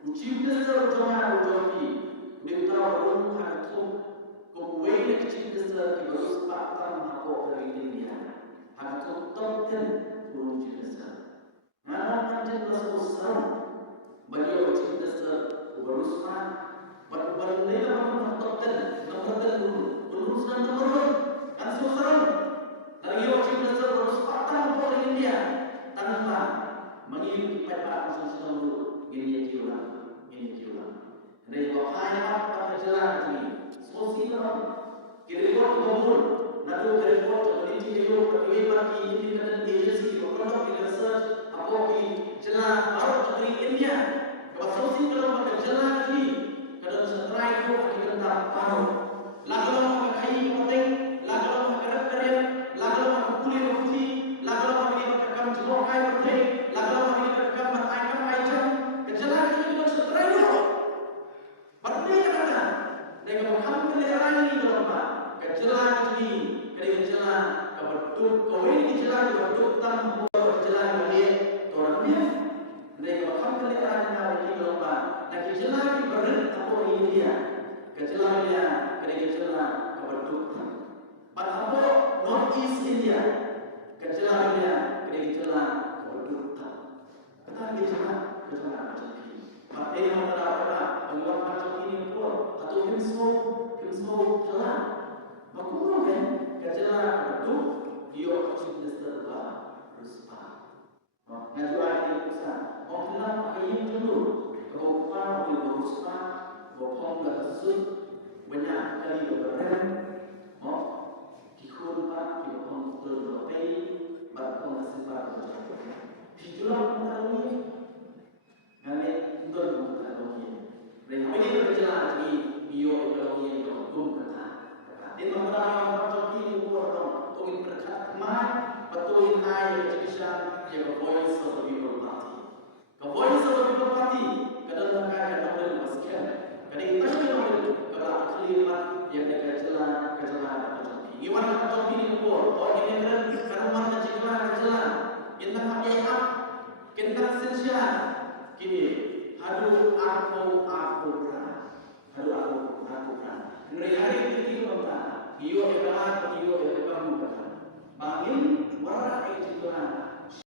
Ucipta ujoma ujoki, minta ulung hatu, kumwei ucipta kibarus patam hako dari India, hatu topten ulung ucipta. Mana manjen rasa usam, bagi ucipta kibarus pat, berleda mana topten, topten ulung sudah turun, kan susam. Dari ucipta kibarus patam hako dari India, tanpa mengirim kipas susam ulung. Ini jiwa. Dari waktu apa jalan ini, sosial kira-kira kubur, nanti kira-kira jadi hidup berdua lagi ini dengan agensi, kalau kita research apa ini jalan baru dari India, kalau sosial kalau kita jalan ini, kalau setelah itu kita tak tahu, lalu kita kaji penting, lalu kita kerja, lalu kita kuliah bukti, lalu kita kerja semua kaji penting, lalu kita kerja macam macam, kejalan itu setelah itu. Berarti kata, dengan Alhamdulillah ini berapa? Kejalan ini, kejalan kebetul, kau ini kejalan kebetul tanpa kejalan ini, orangnya. Dengan Alhamdulillah ini berapa? Dan kejalan ini berat apa ini dia? Kejalan dia, kejalan kebetul. Apa North East India? Kejalan dia, kejalan kebetul. Kata kejalan macam ini. Berarti yang terdapat penguat macam ini pun atau himsmo jalan. Maklum kan? Kejalan itu dia sudah terba ruspa. Nanti ada pesan. Orang kenal ayam dulu. Kalau dia beruspa, bopong berasut banyak kali berberan. Dikul pak, dipotong terlepai, berpotong nasibah berjatuh. Dijual pengaruhi. Nanti untuk mengetahui. Mereka ini berjalan di bioekologi yang berhukum kata. Di tempat macam ini buat untuk berkat kemana betul hai education yang voice of the people party. Ke voice of the people party kadang-kadang kadang masukkan. Kadang itu kalau kelihatan yang kejalan macam ini. Iwan macam ini buat. Oh ini kan mana kejalan. Kita pakai apa? Kita sensial. Kini, hadu aku kan. Hari ini kita kita, bio ekalan, bio ekalan.